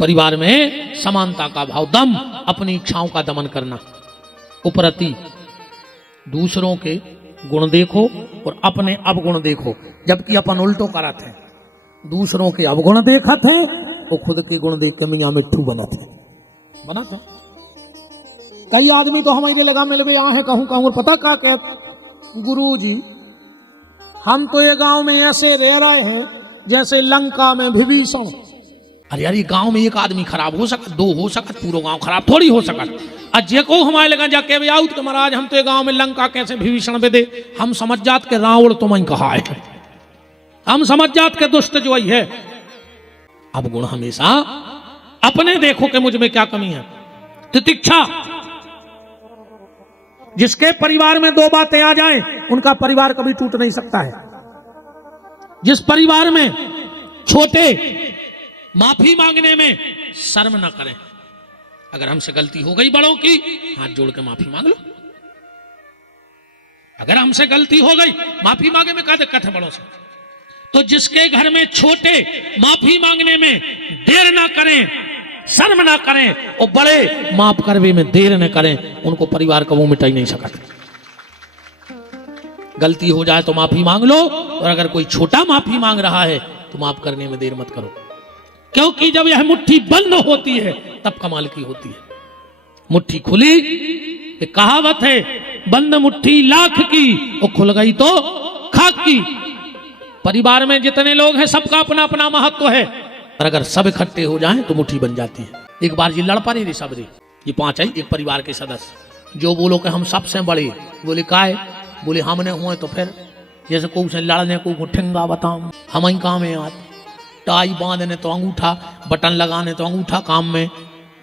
परिवार में समानता का भाव, दम, अपनी इच्छाओं का दमन करना। उपरति दूसरों के गुण देखो और अपने अवगुण देखो, जबकि अपन उल्टो करत हैं। दूसरों के अवगुण देखत हैं और खुद के गुण देख के मियाँ मिट्ठू बनत है। कई आदमी तो हमारे लगा मिलवे आहे कहूं कहूं पता का कहते, गुरु जी हम तो ये गांव में ऐसे रह रहे हैं जैसे लंका में विभीषण। अरे यार, ये गांव में एक आदमी खराब हो सकत, दो हो सकत, पूरा गांव खराब थोड़ी हो सकत। अजय को हमारे लगा जाके आउत के महाराज हम तो ये गांव में लंका कैसे विभीषण बेदे, हम समझ जात के रावण तो मैं कहा है, हम समझ जात के दुष्ट जो है। अब गुण हमेशा अपने देखो कि मुझ में क्या कमी है। तितिक्षा, जिसके परिवार में दो बातें आ जाएं उनका परिवार कभी टूट नहीं सकता है। जिस परिवार में छोटे माफी मांगने में शर्म ना करें, अगर हमसे गलती हो गई बड़ों की हाथ जोड़ के माफी मांग लो। अगर हमसे गलती हो गई माफी मांगे में क्या दिक्कत है बड़ों से। तो जिसके घर में छोटे माफी मांगने में देर ना करें, शर्म ना करें और बड़े माफ करवे में देर न करें, उनको परिवार कबू मिटाई नहीं सकते। गलती हो जाए तो माफी मांग लो, और अगर कोई छोटा माफी मांग रहा है तो माफ करने में देर मत करो, क्योंकि जब यह मुट्ठी बंद होती है तब कमाल की होती है। मुट्ठी खुली, एक कहावत है, बंद मुट्ठी लाख की और खुल गई तो खाक की। परिवार में जितने लोग हैं सबका अपना अपना महत्व है, और अगर सब इकट्ठे हो जाएं तो मुट्ठी बन जाती है। एक बार ये लड़ पड़े रे सब रे, ये पांच है एक परिवार के सदस्य, जो बोलो कि हम सबसे बड़े, बोले काय, बोले हमने हुए तो फिर जैसे को से लड़ने को ठिंगा बताऊं, हम ही काम है यार, टाई बांधने तो अंगूठा, बटन लगाने तो अंगूठा काम में,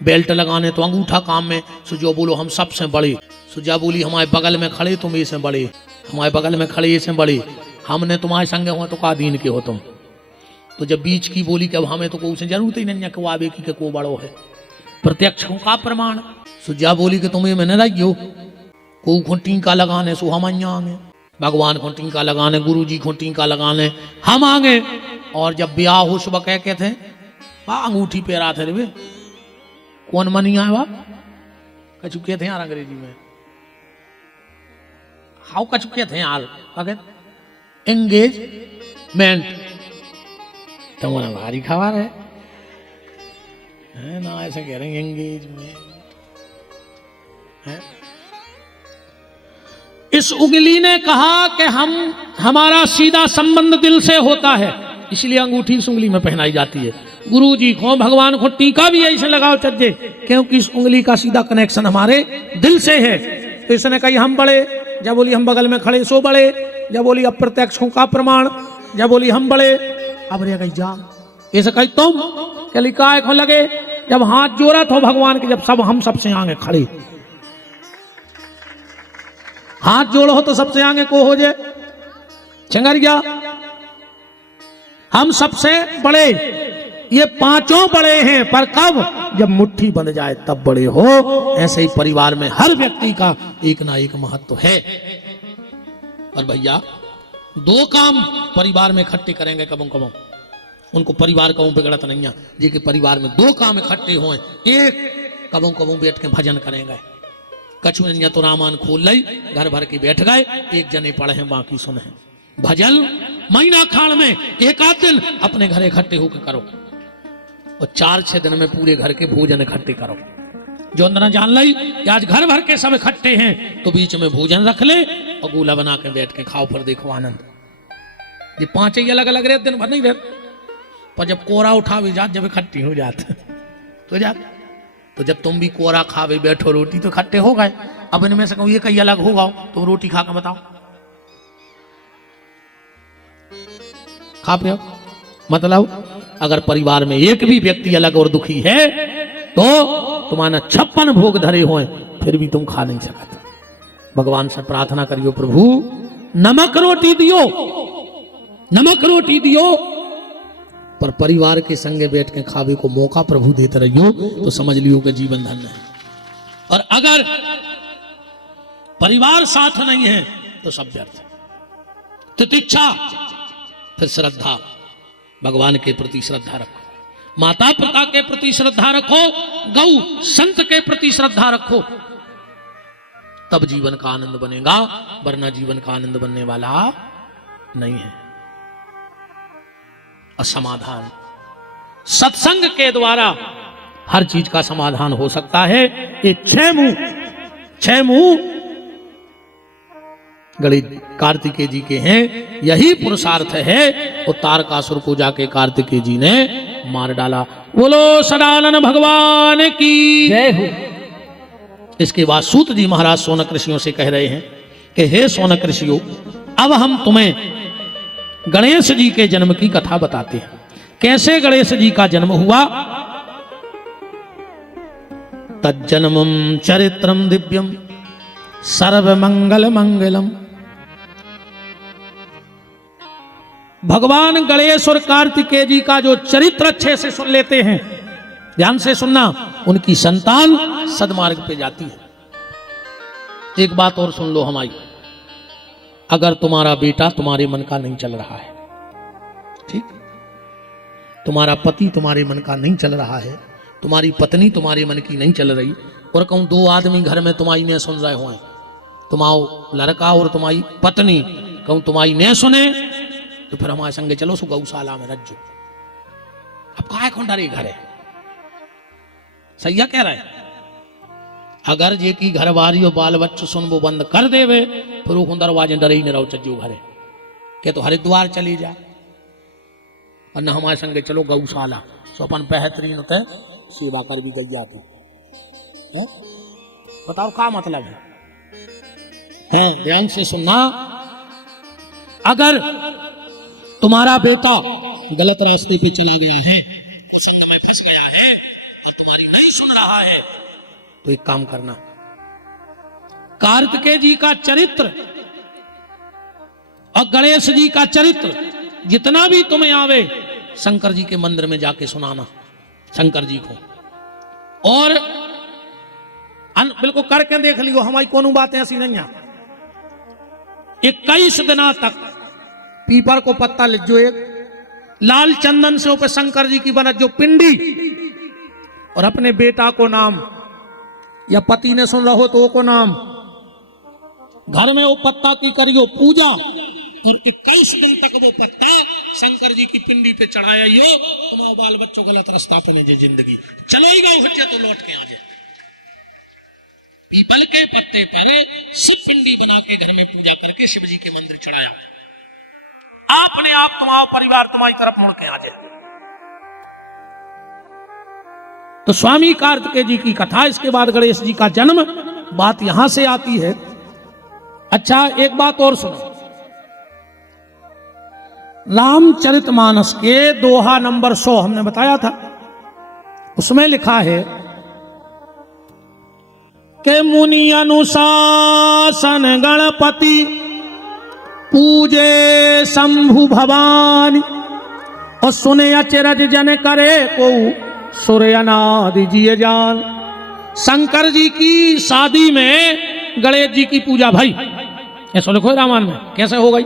बेल्ट लगाने तो अंगूठा काम में। सो जो बोलो हम सबसे बड़े, सुजा बोली हमारे बगल में खड़े तुम ऐसे बड़े, हमारे बगल में खड़े ऐसे बड़े, हमने तुम्हारे संगे हुए तो का दीन के हो तुम। तो जब बीच की बोली कि अब हमें तो कोई जरूरत ही नहीं है कि वो आवे की के को बड़ो है, प्रत्यक्ष का प्रमाण। सुजा बोली कि तुम्हें मैंने रखियो को टीका लगाने सो हम आगे, भगवान को टीका लगाने, गुरु जी को टीका लगाने हम आगे। और जब ब्याह हो सुबह कह के थे वाह अंगूठी पेरा थे रे, कौन मनिया है वाह कचुके थे यार अंग्रेजी में, हाउ कचुके थे यार, एंगेजमेंट। तुम्हारा भारी खबर है ना, ऐसा कह रहे हैं एंगेजमेंट है। इस उंगली ने कहा कि हमारा सीधा संबंध दिल से होता है, इसलिए अंगूठी इस उंगली में पहनाई जाती है। गुरु जी को भगवान को टीका भी ऐसे लगाओ चज्जे, क्योंकि इस उंगली का सीधा कनेक्शन हमारे दिल से है। तो इसने कही हम बड़े, जब बोली हम बगल में खड़े सो बड़े, जब बोली अप्रत्यक्ष का प्रमाण, जब बोली हम बड़े, अब रे गई जा ऐसे कही तुम क्या लिखा है लगे। जब हाथ जोड़ा तो भगवान के, जब सब हम सबसे आगे खड़े, हाथ जोड़ो तो सबसे आगे को हो जाए चंगरिया, हम सबसे बड़े, ये पांचों बड़े हैं, पर कब, जब मुट्ठी बन जाए तब बड़े हो। ऐसे ही परिवार में हर व्यक्ति का एक ना एक महत्व है। और भैया दो काम परिवार में इकट्ठे करेंगे कबों कबों, उनको परिवार कबों बिगड़त नहीं है। जी के परिवार में दो काम इकट्ठे हों, एक कबों कबों बैठ के भजन करेंगे, कछु तो रामान खोल लई घर भर के बैठ गए, एक जने पढ़े हैं बाकी सुने हैं। भजन महीना खान में एक आध दिन अपने घर इकट्ठे होकर करो, और 4-6 दिन में पूरे घर के भोजन इकट्ठे करो। जो अंदर जान लाई कि आज घर भर के सब इकट्ठे हैं तो बीच में भोजन रख ले और गोला बना के बैठ के खाओ, पर देखो आनंद। ये पांच ही अलग अलग रहते, दिन भर नहीं रहते, पर जब कोरा उठा भी जात, जब इकट्ठी हो जाते तो जात, तो जब तुम भी कोरा खावे बैठो रोटी तो इकट्ठे हो गए। अब इनमें से कहूँ ये कहीं अलग होगा, तुम रोटी खा कर बताओ, खा पे। मतलब अगर परिवार में एक भी व्यक्ति अलग और दुखी है तो तुम्हारा 56 भोग धरे हुए फिर भी तुम खा नहीं सकते। भगवान से प्रार्थना करियो, प्रभु नमक रोटी दियो, नमक रोटी दियो, पर परिवार के संगे बैठ के खावे को मौका प्रभु देते रहियो, तो समझ लियो कि जीवन धन्य है। और अगर परिवार साथ नहीं है तो सब व्यर्थ है। तितिक्षा, फिर श्रद्धा, भगवान के प्रति श्रद्धा रखो। माता पिता के प्रति श्रद्धा रखो, गौ संत के प्रति श्रद्धा रखो, तब जीवन का आनंद बनेगा, वरना जीवन का आनंद बनने वाला नहीं है। असमाधान सत्संग के द्वारा हर चीज का समाधान हो सकता है। ये छह मुंह गणेश कार्तिकेय जी के हैं, यही पुरुषार्थ है। और तारकासुर को जाके कार्तिकेय जी ने मार डाला। बोलो सदानंद भगवान की जय हो। इसके बाद सूत जी महाराज सोनक ऋषियों से कह रहे हैं कि हे सोनक ऋषियों, अब हम तुम्हें गणेश जी के जन्म की कथा बताते हैं। कैसे गणेश जी का जन्म हुआ। तज्जन्मं चरित्रम दिव्यम सर्वमंगल मंगलम। भगवान गणेश और कार्तिकेय जी का जो चरित्र अच्छे से सुन लेते हैं, ध्यान से सुनना, उनकी संतान सदमार्ग पे जाती है। एक बात और सुन लो हमारी, अगर तुम्हारा बेटा तुम्हारे मन का नहीं चल रहा है, ठीक, तुम्हारा पति तुम्हारे मन का नहीं चल रहा है, तुम्हारी पत्नी तुम्हारे मन की नहीं चल रही, और कहूं दो आदमी घर में तुम्हारी नहीं सुन रहे हुए, तुम्हारा लड़का और तुम्हारी पत्नी कहूं तुम्हारी नहीं सुने, तो फिर हमारे संगे चलो सो गौशाला में रज्जो। अब काहे कौन डरे घर है, सैया कह रहा है। अगर जे की घरवारी और बाल बच्चों सुन वो बंद कर देवे, फिर वो दरवाजे डरे ही न रहो चज्जो घरे के, तो हरिद्वार चली जाए और न हमारे संगे चलो गौशाला, सो अपन बेहतरीन होते सेवा कर भी गई जाती है। बताओ क्या मतलब है? ध्यान से सुनना, अगर तुम्हारा बेटा गलत रास्ते पे चला गया है, संग में फंस गया है और तुम्हारी नहीं सुन रहा है, तो एक काम करना, कार्तिकेय जी का चरित्र और गणेश जी का चरित्र जितना भी तुम्हें आवे, शंकर जी के मंदिर में जाके सुनाना शंकर जी को, और बिल्कुल करके देख लियो, हमारी कोनो बातें ऐसी नहीं है। 21 दिना तक पीपर को पत्ता ले जो एक लाल चंदन से ऊपर शंकर जी की बनत जो पिंडी, और अपने बेटा को नाम, या पति ने सुन रहो तो वो को नाम, घर में वो पत्ता की करियो पूजा, और 21 दिन तक वो पत्ता शंकर जी की पिंडी पे चढ़ाया, ये तुम्हारे बाल बच्चों गलत रास्ता पे ले जाए, जिंदगी चलेगा हट तो लौट के आ जाए। पीपल के पत्ते पर शिव पिंडी बना के घर में पूजा करके शिव जी के मंदिर चढ़ाया, अपने आप तुम्हारा परिवार तुम्हारी तरफ मुड़ के आ जाए। तो स्वामी कार्तिकेय जी की कथा, इसके बाद गणेश जी का जन्म, बात यहां से आती है। अच्छा, एक बात और सुनो, रामचरितमानस के दोहा नंबर 100 हमने बताया था, उसमें लिखा है कि मुनि अनुशासन गणपति पूजे शंभु भवानी, और सुने अचरज जन करे को सूर्यनादि जिये जान। शंकर जी की शादी में गणेश जी की पूजा, भाई ऐसा लिखो रामायण में, कैसे हो गई?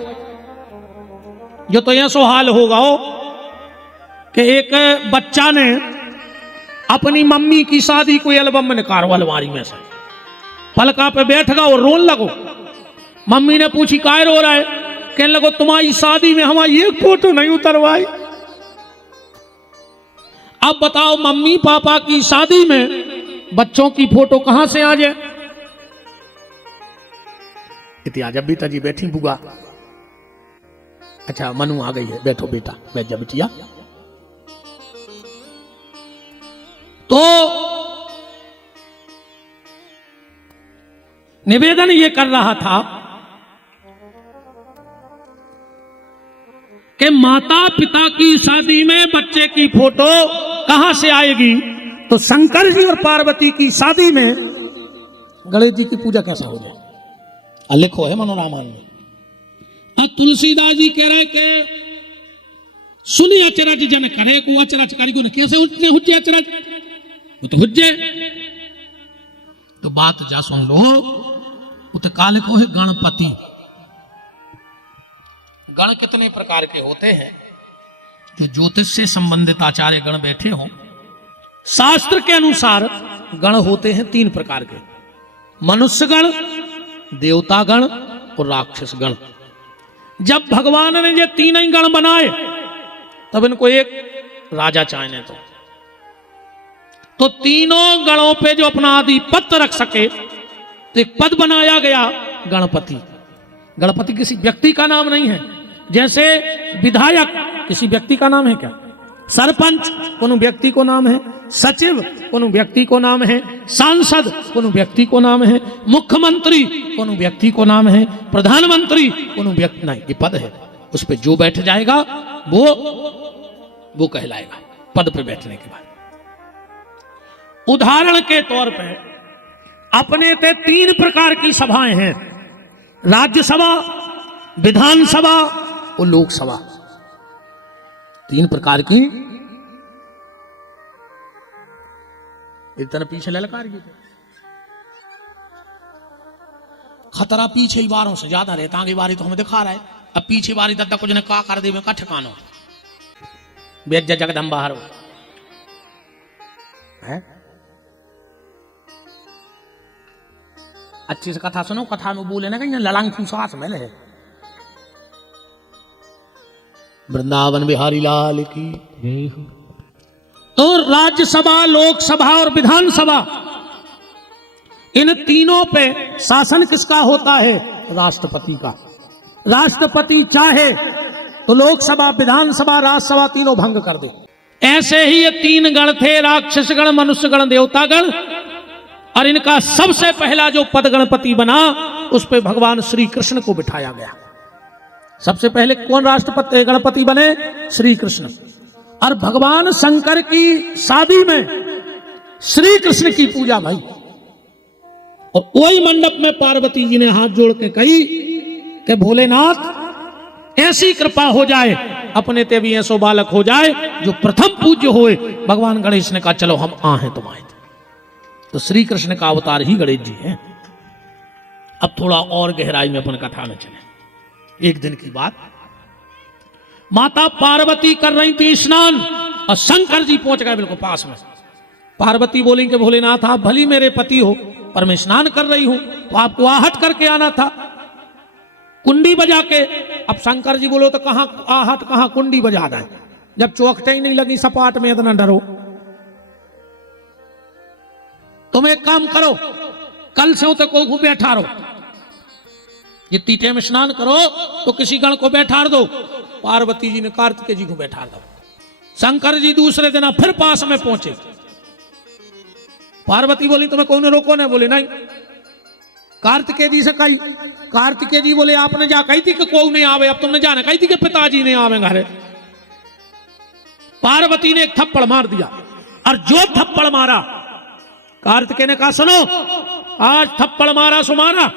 जो तो ऐसा हाल होगा हो कि एक बच्चा ने अपनी मम्मी की शादी को एल्बम में निकालो अलमारी में से, पलका पे बैठ गया और रोन लगो। मम्मी ने पूछी काय रो रहा है? कहने लगो तुम्हारी शादी में हमारी एक फोटो नहीं उतरवाई। अब बताओ, मम्मी पापा की शादी में बच्चों की फोटो कहां से आ जाए? इतनी जब भी तजी बैठी बुआ, अच्छा मनु आ गई है, बैठो बेटा, बैठ जा बिटिया। तो निवेदन ये कर रहा था कि माता पिता की शादी में बच्चे की फोटो कहां से आएगी? तो शंकर जी और पार्वती की शादी में गणेश जी की पूजा कैसे हो जाए? लिखो है मनोरामान में। तुलसीदास जी कह रहे कि सुनी अचरज जन करे को अचरज करी को, कैसे हुज्जे अचरज, वो तो हुज्जे। तो बात जा सुन लो, उत काल को है गणपति। गण कितने प्रकार के होते हैं? जो ज्योतिष से संबंधित आचार्य गण बैठे हों, शास्त्र के अनुसार गण होते हैं 3 प्रकार के, मनुष्य गण, देवता गण और राक्षस गण। जब भगवान ने ये 3 ही गण बनाए तब इनको एक राजा चाहिए, तो तीनों गणों पे जो अपना आधिपत्य रख सके तो एक पद बनाया गया गणपति। गणपति किसी व्यक्ति का नाम नहीं है, जैसे विधायक किसी व्यक्ति का नाम है क्या? सरपंच कोनो व्यक्ति को नाम है, सचिव कोनो व्यक्ति को नाम है, सांसद कोनो व्यक्ति को नाम है, मुख्यमंत्री कोनो व्यक्ति को नाम है, प्रधानमंत्री कोनो व्यक्ति नहीं, ये पद है। उस पे जो बैठ जाएगा वो कहलाएगा पद पे बैठने के बाद। उदाहरण के तौर पे अपने ते 3 प्रकार की सभाएं हैं, राज्यसभा, विधानसभा और लोकसभा। 3 प्रकार की। इतना पीछे ललकार की खतरा पीछे ही बारों से ज्यादा रहता, आगे बारी तो हमें दिखा रहा है, अब पीछे बारी तक कुछ ने का कर दे में का ठिकानो बेज्जा जगदम्बा बाहर है। अच्छी से कथा सुनो, कथा में बोले ना कहीं ललांग सांस में है। वृंदावन बिहारी लाल की। तो राज्यसभा, लोकसभा और विधानसभा, इन तीनों पे शासन किसका होता है? राष्ट्रपति का। राष्ट्रपति चाहे तो लोकसभा, विधानसभा, राज्यसभा तीनों भंग कर दे। ऐसे ही ये 3 गण थे, राक्षस गण, मनुष्य गण, देवता गण, और इनका सबसे पहला जो पद गणपति बना उस पे भगवान श्री कृष्ण को बिठाया गया। सबसे पहले कौन राष्ट्रपति गणपति बने? श्री कृष्ण। और भगवान शंकर की शादी में श्री कृष्ण की पूजा भाई, और वही मंडप में पार्वती जी ने हाथ जोड़ के कही कि भोलेनाथ ऐसी कृपा हो जाए, अपने ते भी ऐसो बालक हो जाए जो प्रथम पूज्य होए। भगवान गणेश ने कहा चलो हम आए तुम आए। तो श्री कृष्ण का अवतार ही गणेश जी हैं। अब थोड़ा और गहराई में अपन कथा में चले। एक दिन की बात, माता पार्वती कर रही थी स्नान और शंकर जी पहुंच गए बिल्कुल पास में। पार्वती बोली कि भोलेनाथ आप भली मेरे पति हो, पर मैं स्नान कर रही हूं तो आपको आहट करके आना था, कुंडी बजा के। अब शंकर जी बोलो तो कहां आहट कहां कुंडी बजा दें, जब चौखटे ही नहीं लगी सपाट में, इतना डरो। तुम एक काम करो, कल से उते को बैठा रहो, ये तीटे में स्नान करो तो किसी गण को बैठा दो। पार्वती जी ने कार्तिकेय जी को बैठा दो। शंकर जी दूसरे दिन फिर पास में पहुंचे। पार्वती बोली तुम्हें कौन रोको ने? बोले नहीं। कार्तिकेय जी से कही, कार्तिकेय जी बोले आपने जा कही थी कि कोई नहीं आवे, अब तुमने जाने कही थी कि पिताजी नहीं आवे घरे। पार्वती ने एक थप्पड़ मार दिया, और जो थप्पड़ मारा कार्तिकेय ने कहा सुनो, आज थप्पड़ मारा सो मारा,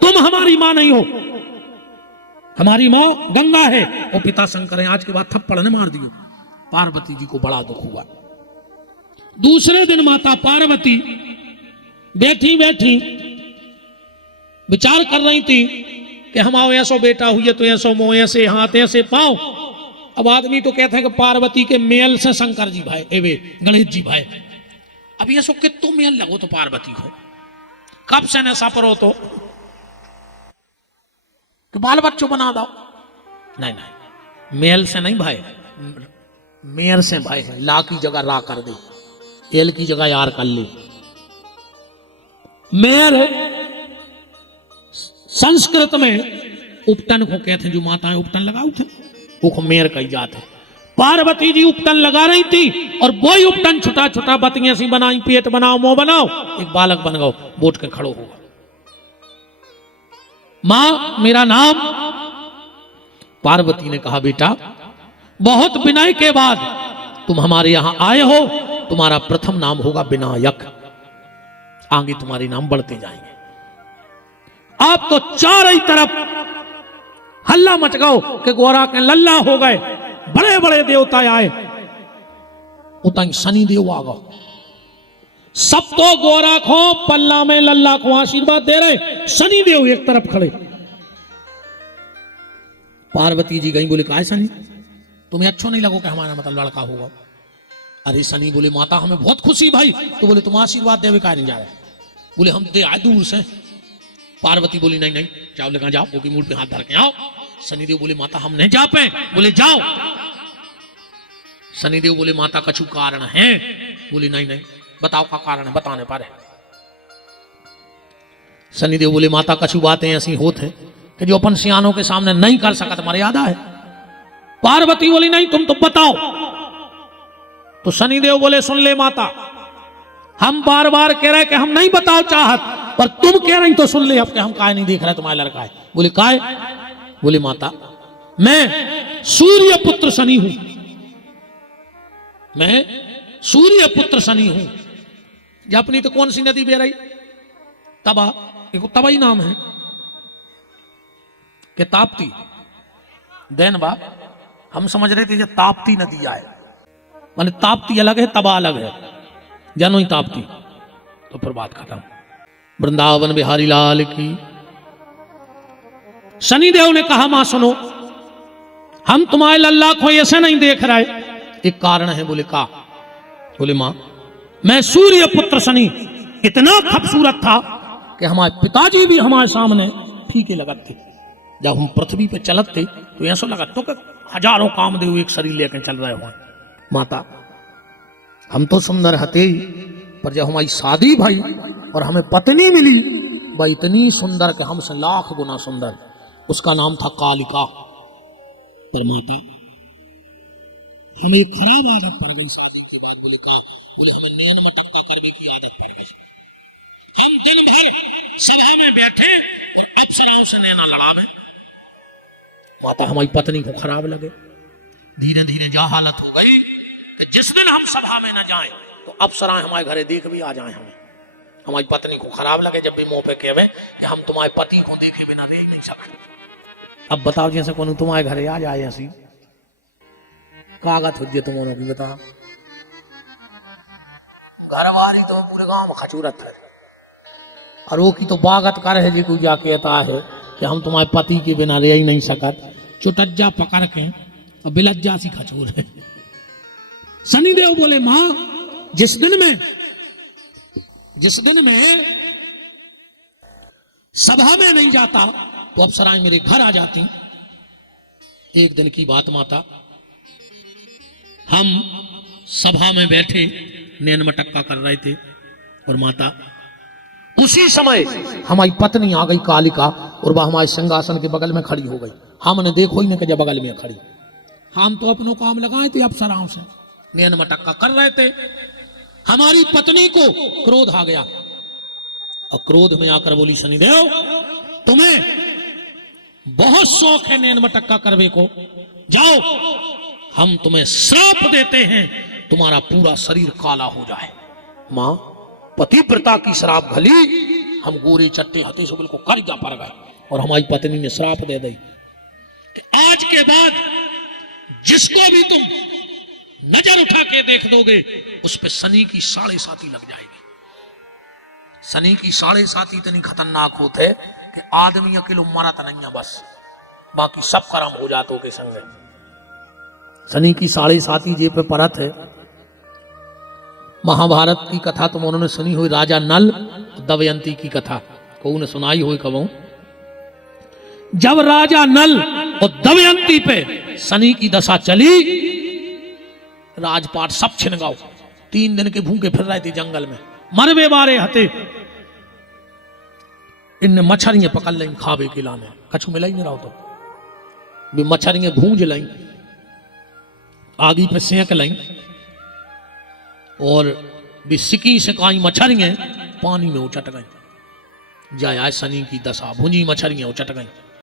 तुम हमारी मां नहीं हो, हमारी मां गंगा है और पिता शंकर है, आज के बाद थप्पड़ ने मार दिया। पार्वती जी को बड़ा दुख हुआ। दूसरे दिन माता पार्वती बैठी बैठी विचार कर रही थी कि हमारा ऐसो बेटा हुई तो ऐसो मोह, ऐसे हाथ, ऐसे पांव। अब आदमी तो कहते हैं कि पार्वती के मेल से शंकर जी भाई, एवे गणेश जी भाई। अब ये सो कि तुम मेल लगो तो पार्वती हो, कब से न सपरो तो बाल बच्चों बना दो। नहीं नहीं, मेल से नहीं भाई, मेयर से भाई है। ला की जगह रा कर दे, एल की जगह यार कर ले। मेयर संस्कृत में उपटन को कहते हैं, जो माताएं उपटन लगाओ थे वो मेयर कही जाते। पार्वती जी उपटन लगा रही थी और वही उपटन छुटा छुटा बतियां सी बनाई, पेट बनाओ, मुंह बनाओ, एक बालक बन गओ, बोट के खड़ो हो। मां मेरा नाम? पार्वती ने कहा बेटा बहुत विनय के बाद तुम हमारे यहां आए हो, तुम्हारा प्रथम नाम होगा विनायक, आगे तुम्हारे नाम बढ़ते जाएंगे। आप तो चारों ही तरफ हल्ला मच गओ कि गोरा के लल्ला हो गए, बड़े बड़े देवता आए, उतना शनि देव आ गओ। सब तो गोरा खो पल्ला में लल्ला को आशीर्वाद दे रहे, शनि देव एक तरफ खड़े। पार्वती जी गई, बोले कहा शनि? तुम्हें अच्छा नहीं लगो कि हमारा मतलब लड़का होगा। अरे शनि बोले माता हमें बहुत खुशी भाई। तो बोले तुम आशीर्वाद देवे का नहीं जा रहे? बोले हम दे आए दूर से। पार्वती बोली नहीं नहीं जाओ, लेकर जाओ, क्योंकि मूड पे हाथ धर के आओ। शनिदेव बोले माता हम नहीं जा पाए। बोले जाओ। शनिदेव बोले माता कछु कारण है? बोले नहीं नहीं, बताओ का कारण है, बताने पर है। शनिदेव बोले माता कछु बातें ऐसी होत है कि जो अपन सियानों के सामने नहीं कर सकत, मर्यादा है। पार्वती बोली नहीं तुम तो बताओ। तो शनिदेव बोले सुन ले माता, हम बार बार कह रहे कि हम नहीं बताओ चाहत, पर तुम कह रही तो सुन ले अब कि हम काय नहीं देख रहे तुम्हारा लड़का है। बोले काय? बोले माता मैं सूर्य पुत्र शनि हूं, मैं सूर्य पुत्र शनि हूं। अपनी तो कौन सी नदी बह रही? तबा, एक तबा ही नाम है कि ताप्ती। देन बा हम समझ रहे थे जो ताप्ती नदी आए, माने ताप्ती अलग है तबा अलग है, जानो ही ताप्ती। तो फिर बात खत्म। वृंदावन बिहारी लाल की। शनिदेव ने कहा मां सुनो, हम तुम्हारे लल्ला को ऐसे नहीं देख रहे, एक कारण है। बोले का? बोले मां मैं सूर्य पुत्र शनि इतना खूबसूरत था कि हमारे पिताजी भी हमारे सामने फीके लगत थे। जब हम पृथ्वी पे चलत थे तो ऐसा लगा तो कि हजारों कामदेव एक शरीर लेकर चल रहे हो। माता हम तो सुंदर हते ही, पर जब हमारी शादी भाई और हमें पत्नी मिली वह इतनी सुंदर कि हमसे लाख गुना सुंदर, उसका नाम था कालिका। पर माता हमें खराब आदत पड़ गई शादी के बाद। बोले का? बोले हमें नैन मटक्का करने की आदत पड़ गई। हम दिन भर सभा में बैठे और अप्सराओं से नैना लड़ावे। माता हमारी पत्नी को खराब लगे, धीरे धीरे जा हालत हो गई कि जिस दिन हम सभा में न जाए तो अप्सराएं हमारे घरे देख भी आ जाए। हमें हमारी पत्नी को खराब लगे जब भी मुंह पे कहवे कि हम तुम्हारे पति को देखे बिना रह नहीं सकते। अब बताओ जैसे कौन तुम्हारे घरे आ जाए ऐसी कागत हो जाए तुम्हारा भी बताओ। घरवारी तो पूरे गांव में खचूरत है, और वो की तो बागत कर है जी कोई जा कहता है कि हम तुम्हारे पति के बिना रह ही नहीं सकत। चुटज्जा पकड़ के और बिलज्जा सी खचूर है। शनिदेव बोले मां जिस दिन में सभा में नहीं जाता तो अप्सराएं मेरे घर आ जाती। एक दिन की बात माता, हम सभा में बैठे नैन मटक्का कर रहे थे और माता उसी समय हमारी पत्नी आ गई कालिका और वह हमारे सिंहासन के बगल में खड़ी हो गई। हमने देखो ही नहीं कि जब बगल में खड़ी, हम तो अपनों काम लगाए थे अप्सराओं से नैन मटक्का कर रहे थे। हमारी पत्नी को क्रोध आ गया और क्रोध में आकर बोली शनिदेव तुम्हें बहुत शौक है नैन मटक्का करने को, जाओ हम तुम्हें श्राप देते हैं तुम्हारा पूरा शरीर काला हो जाए। मां पतिव्रता की श्राप घली, हम गोरे चट्टे हते से बिल्कुल कर्जा पड़ गए और हमारी पत्नी ने श्राप दे दी कि आज के बाद जिसको भी तुम नजर उठा के देख दोगे उस पे शनि की 7.5 लग जाएगी। शनि की 7.5 इतनी खतरनाक होते है कि आदमी अकेले मरत नहीं है, बस बाकी सब कर्म हो जाते के संग। शनि की 7.5 जे पे परत है। महाभारत की कथा तुम उन्होंने सुनी हुई, राजा नल दमयंती की कथा को ने सुनाई हुई कबो। जब राजा नल और दमयंती पे शनि की दशा चली, राजपाट सब छिन गाओ, 3 दिन के भूखे फिर रहे थे जंगल में, मरवे बारे हते। इनने मच्छरियां पकड़ लाई खावे के लाने, कछु मिला ही नहीं रहा तो भी मच्छरियां भूंज लाई, आगी पे सेंक लाई और भी सिकी सिकाई मच्छरियां पानी में उचट गई। जाए शनि की दशा, भूंजी मच्छरियां उचट गई।